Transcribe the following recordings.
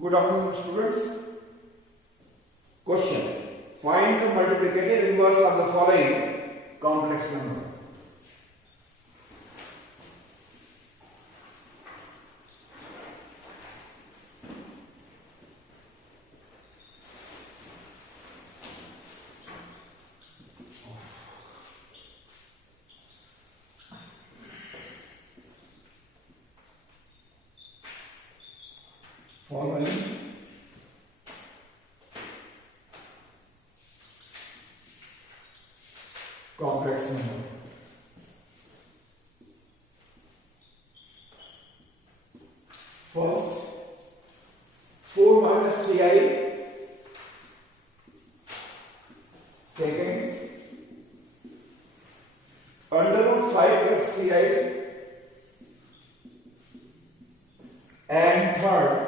Good afternoon, students. Question: find the multiplicative inverse of the following complex number. Following complex number. First, 4 minus 3i. Second, under root 5 plus 3i. And third,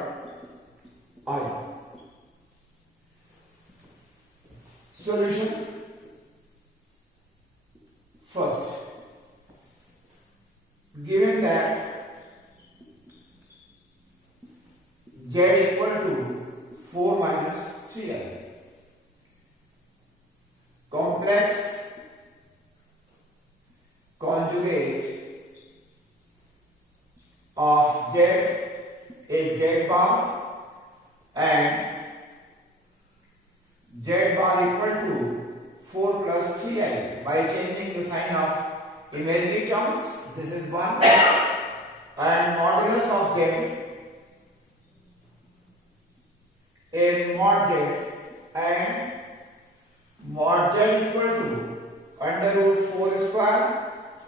I. Solution. First, given that z equal to 4 minus 3i, complex conjugate of z is z bar and z bar equal to 4 plus 3i. By changing the sign of imaginary terms, this is 1, and modulus of z is mod z, and mod z equal to under root 4 square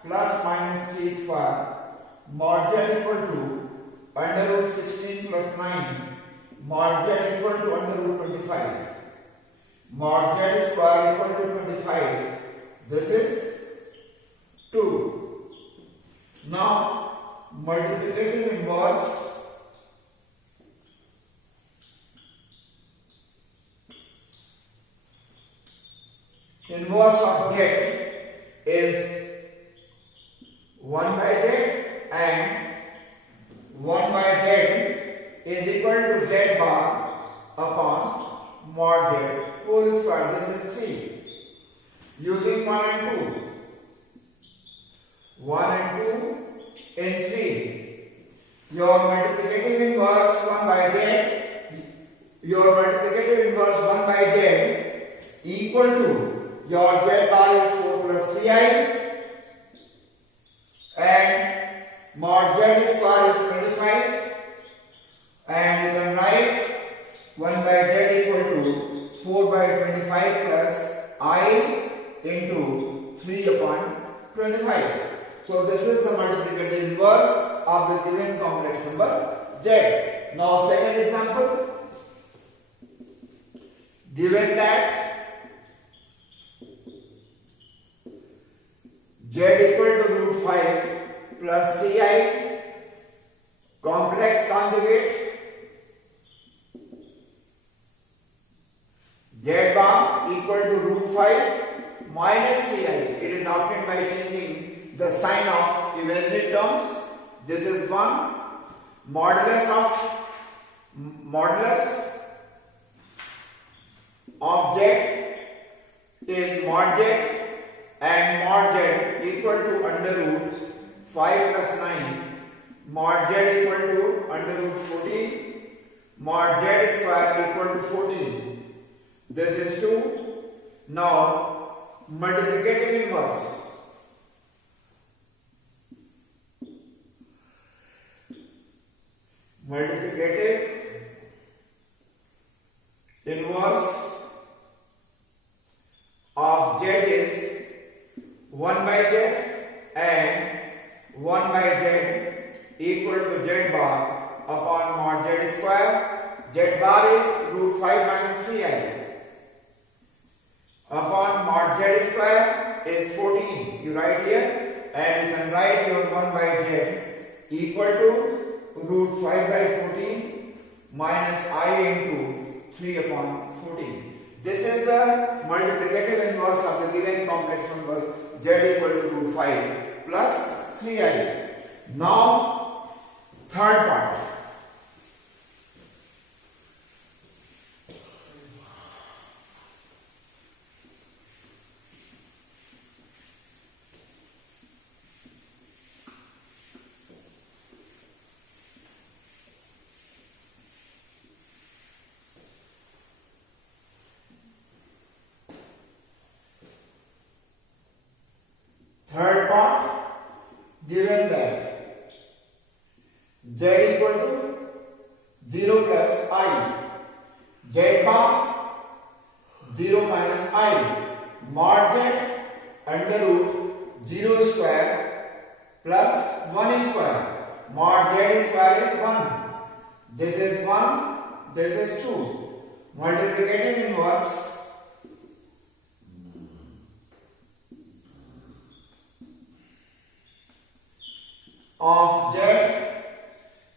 plus minus 3 square, mod z equal to under root 16 plus 9, mod z equal to under root 25. Mod z square equal to 25. This is 2. Now, multiplicative inverse of z is 1 by z, and 1 by z is equal to z bar upon mod z whole square. This is 3. Using 1 and 2. 1 and 2 in 3. Your multiplicative inverse 1 by z. Your multiplicative inverse 1 by z equal to your z bar is 4 plus 3i, and mod z square is 25, and you can write 1 by z equal to 4 by 25 plus I into 3 upon 25. So this is the multiplicative inverse of the given complex number z. Now second example. Given that z equal to root 5 plus 3i, complex conjugate z bar equal to root 5 minus 3i. It is obtained by changing the sign of imaginary terms. This is 1. Modulus of z is mod z, and mod z equal to under root 5 plus 9, mod z equal to under root 14, mod z square equal to 14. This is 2. Now, multiplicative inverse. Multiplicative inverse of z is 1 by z, and 1 by z equal to z bar upon mod z square. Z bar is root 5 minus 3i. Upon mod z square is 14. You write here, and you can write your 1 by z equal to root 5 by 14 minus I into 3 upon 14. This is the multiplicative inverse of the given complex number z equal to root 5 plus 3i. Now, third part. 0 minus I. Mod z under root 0 square plus 1 square. Mod z square is 1. This is 1, this is 2. Multiplicative inverse of z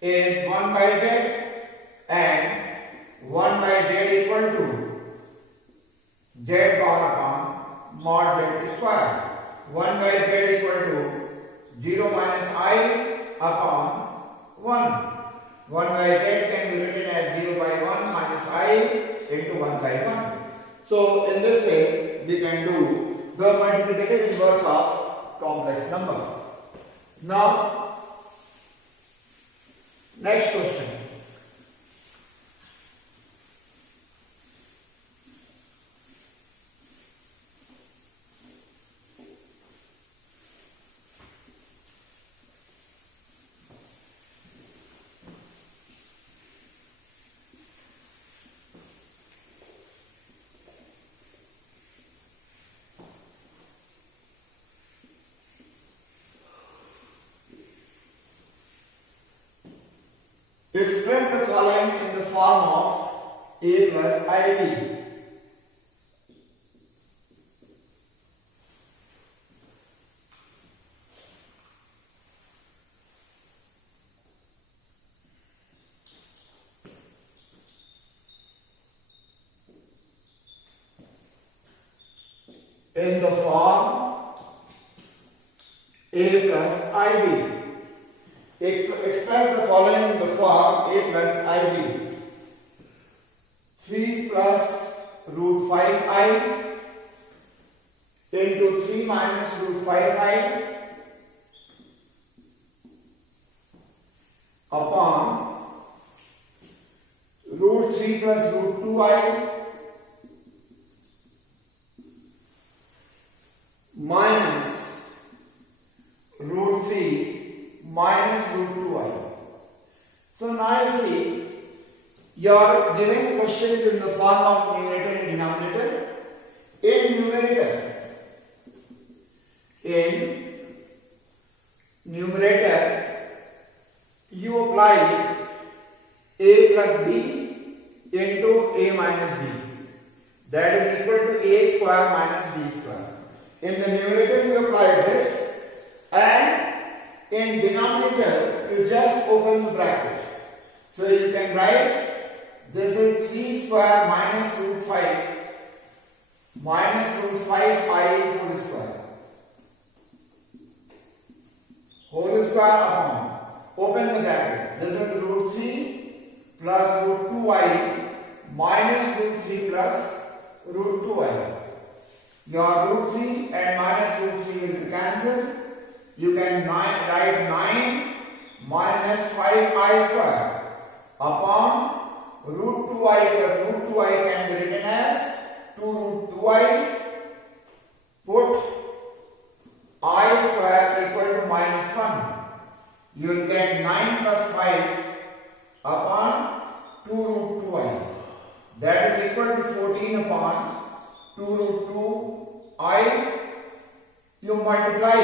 is 1 by z and 1 by z equal to z bar upon mod z square. 1 by z equal to 0 minus I upon 1. 1 by z can be written as 0 by 1 minus I into 1 by 1. So in this way we can do the multiplicative inverse of complex number. Now next question. Express the following in the form of a plus ib. In the form a plus ib. Express the following in the form a plus ib. 3 plus root 5i into 3 minus root 5i upon root 3 plus root 2i minus root 3 minus root 2i. So now you see your given question is in the form of numerator and denominator. In numerator you apply a plus b into a minus b, that is equal to a square minus b square. In the numerator you apply this, and in denominator you just open the bracket. So you can write this is 3 square minus root 5 minus root 5i whole square upon, open the bracket, this is root 3 plus root 2i minus root 3 plus root 2i. Your root 3 and minus root 3 will be cancelled. You can write 9 minus 5i square upon root 2i plus root 2i can be written as 2 root 2i. Put I square equal to minus 1. You will get 9 plus 5 upon 2 root 2i. That is equal to 14 upon 2 root 2i. You multiply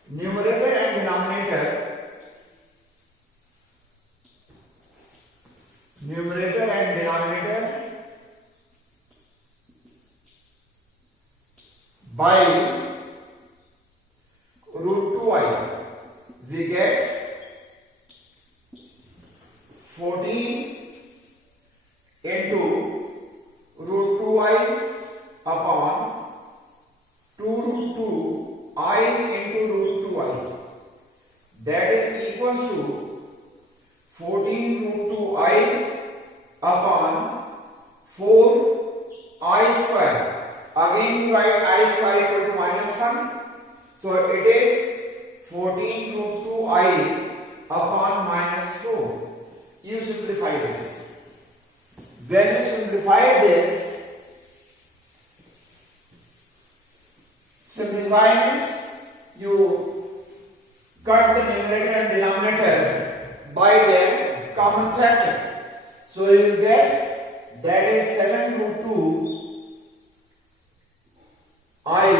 numerator and denominator, by root 2i. We get 14 into root 2i upon 2 root 2i into root 2i, that is equals to 14 root 2i upon 4i square. Again you write I square equal to minus 1. So it is 14 root 2i upon minus 4. You simplify this. When you simplify this, simplify means you cut the numerator and denominator by their common factor. So you will get that is 7 root 2 I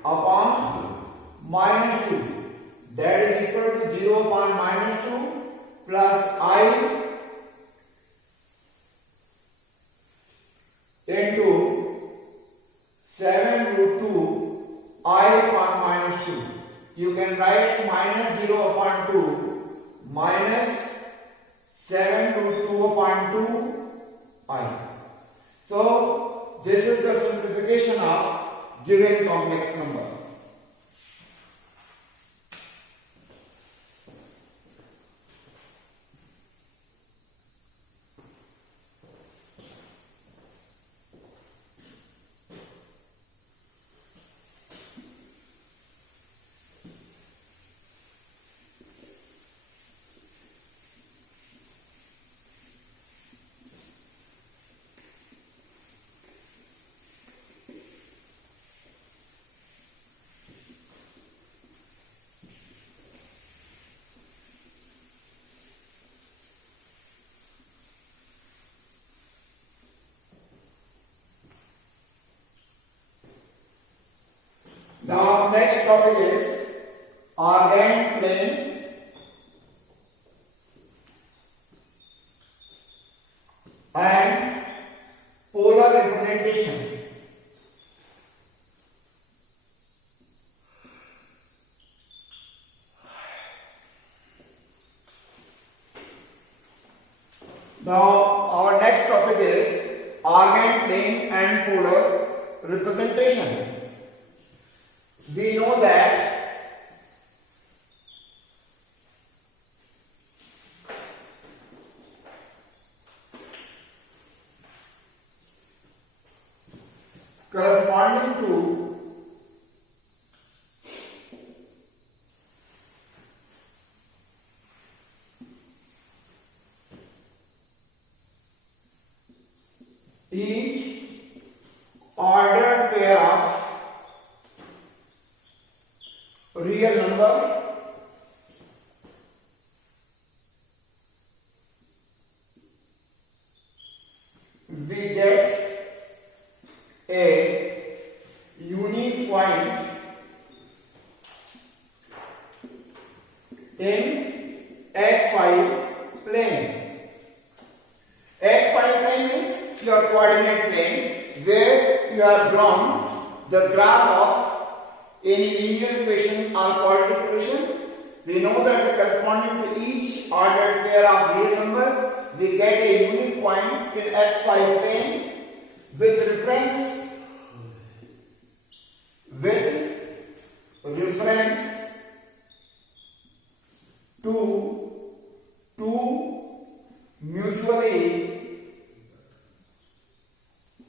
upon minus 2. That is equal to 0 upon minus 2 plus I into 7 root 2 I upon minus 2. You can write minus 0 upon 2 minus 7 root 2 upon 2 I. So this is the simplification of given complex number. Now next topic is Argand plane and polar representation. Now our next topic is Argand plane and polar representation. We know that corresponding to each ordered pair of real number we get a unique point in xy plane. Xy plane is your coordinate plane where you have drawn the graph of any linear equation or quadratic equation. We know that corresponding to each ordered pair of real numbers, we get a unique point in xy plane with reference to two mutually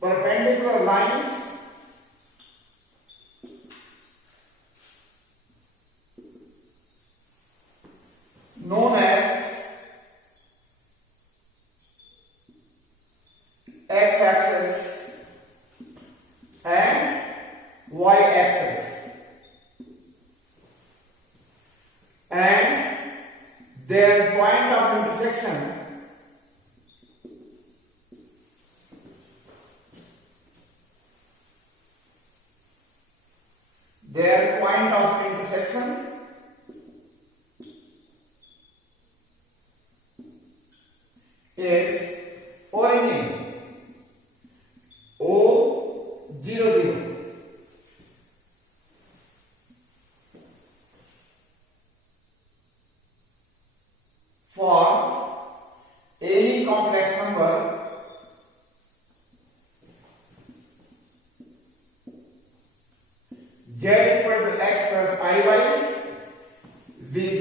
perpendicular lines known as x-axis and y-axis, and their point of intersection is origin O00. For any complex number z equal to x plus iy, we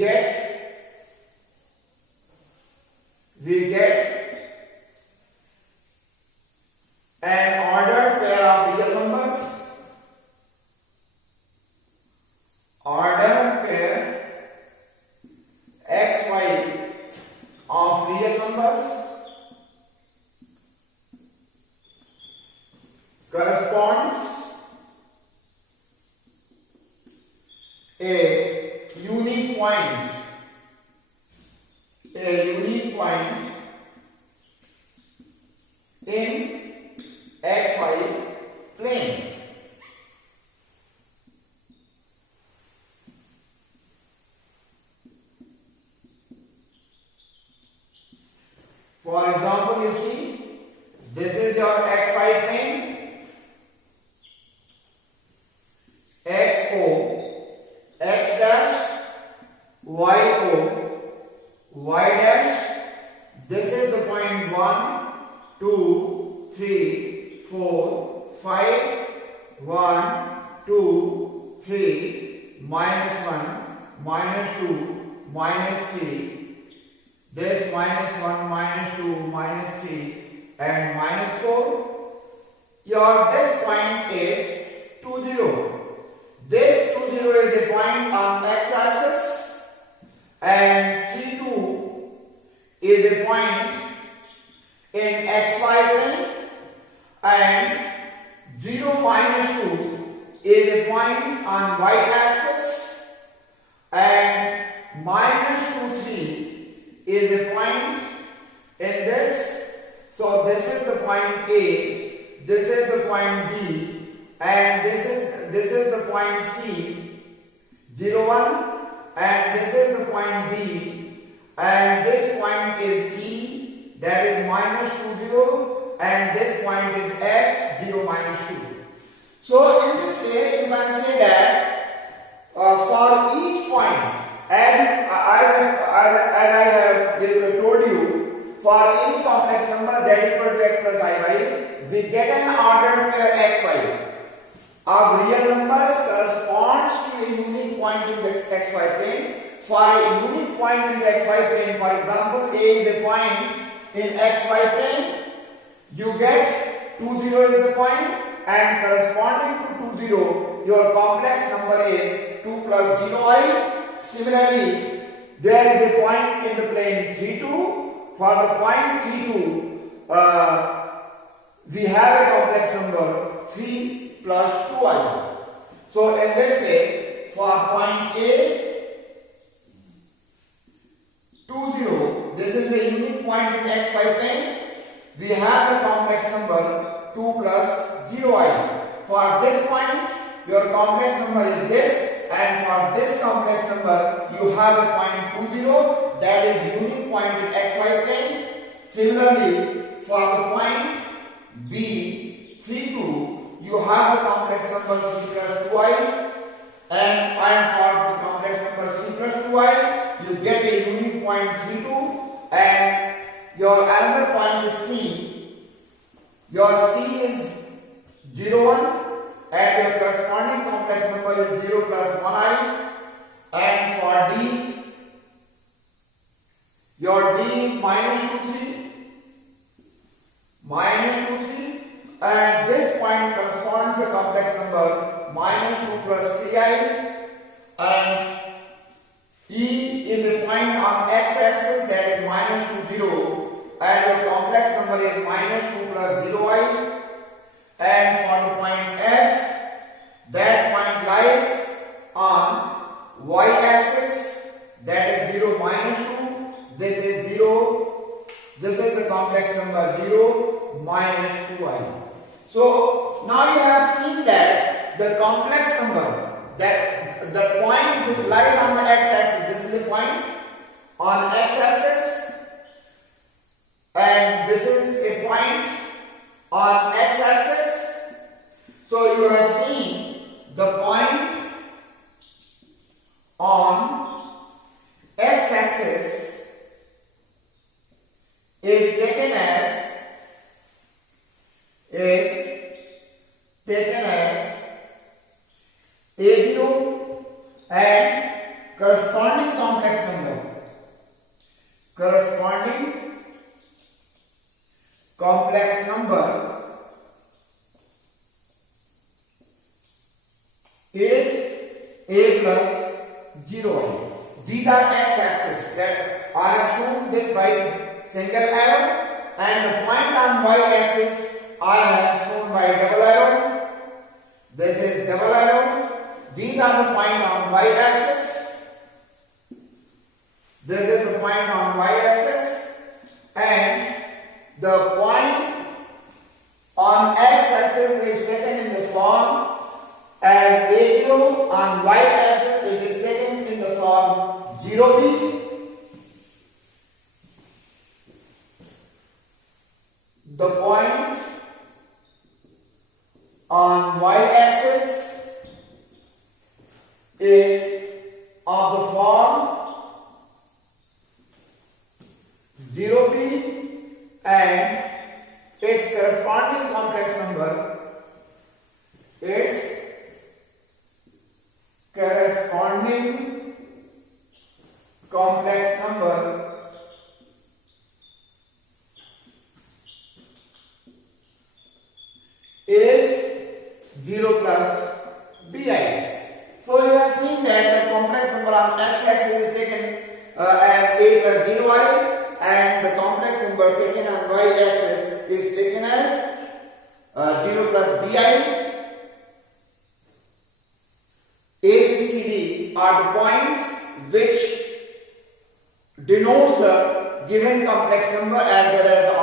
get an ordered pair of real numbers, ordered pair xy of real numbers corresponds a unique point For example, you see, this is your xy plane, xo, x dash, yo, y dash. This is the point 1, 2, 3, 4, 5, 1, 2, 3, minus 1, minus 2, minus 3. This minus 1, minus 2, minus 3 and minus 4. This point is 2, 0. This 2, 0 is a point on x-axis and 3, 2 is a point in xy plane and 0, minus 2 is a point on y-axis and minus 2, 3 is a point in this. So this is the point A, this is the point B, and this is the point C, 0, 1, and this is the point B, and this point is E, that is minus 2, 0, and this point is F, 0, minus 2. So in this way you can say that for each point, as I have told you, for any complex number z equal to x plus iy, we get an ordered pair xy of real numbers corresponds to a unique point in the xy plane. For a unique point in the xy plane, for example, A is a point in xy plane, you get 2, 0 is the point, and corresponding to 2, 0, your complex number is 2 plus 0i. Similarly, there is a point in the plane 3, 2. For the point 3, 2, we have a complex number 3 plus 2i. So in this way, for point A, 2, 0, this is a unique point in xy plane, we have a complex number 2 plus 0i. For this point, your complex number is this, and for this complex number you have a point 2, 0, that is unique point in xy plane. Similarly, for the point B, 3, 2, you have a complex number 3 plus 2i, and for the complex number 3 plus 2i you get a unique point 3, 2, and your another point is C. Your C is 0, 1, and your corresponding complex number is 0 plus 1i, and for D, your D is minus 2, 3, minus 2, 3, and this point corresponds to complex number minus 2 plus 3i, and E is a point on x-axis, that is minus 2, 0, and your complex number is minus 2 plus 0i. And for the point F, that point lies on y-axis, that is 0, minus 2, this is 0, this is the complex number 0, minus 2i. So now you have seen that the complex number, that the point which lies on the x-axis, this is the point on x-axis, and this is a point on x-axis. So you have seen the point on x-axis is taken as A0 and corresponding complex number is A plus 0i. These are x-axis that I have shown this by single arrow, and the point on y-axis I have shown by double arrow. This is double arrow. These are the point on y-axis. This is the point on y-axis, and the point on x-axis is taken in the form as A0, on y-axis it is taken in the form 0b. the point on y-axis is of the form 0b and its corresponding complex number is 0 plus bi. So you have seen that the complex number on x-axis is taken as a plus 0i and the complex number taken on y-axis is taken as 0 plus bi. A, B, C, D are the points which denotes the given complex number as well as the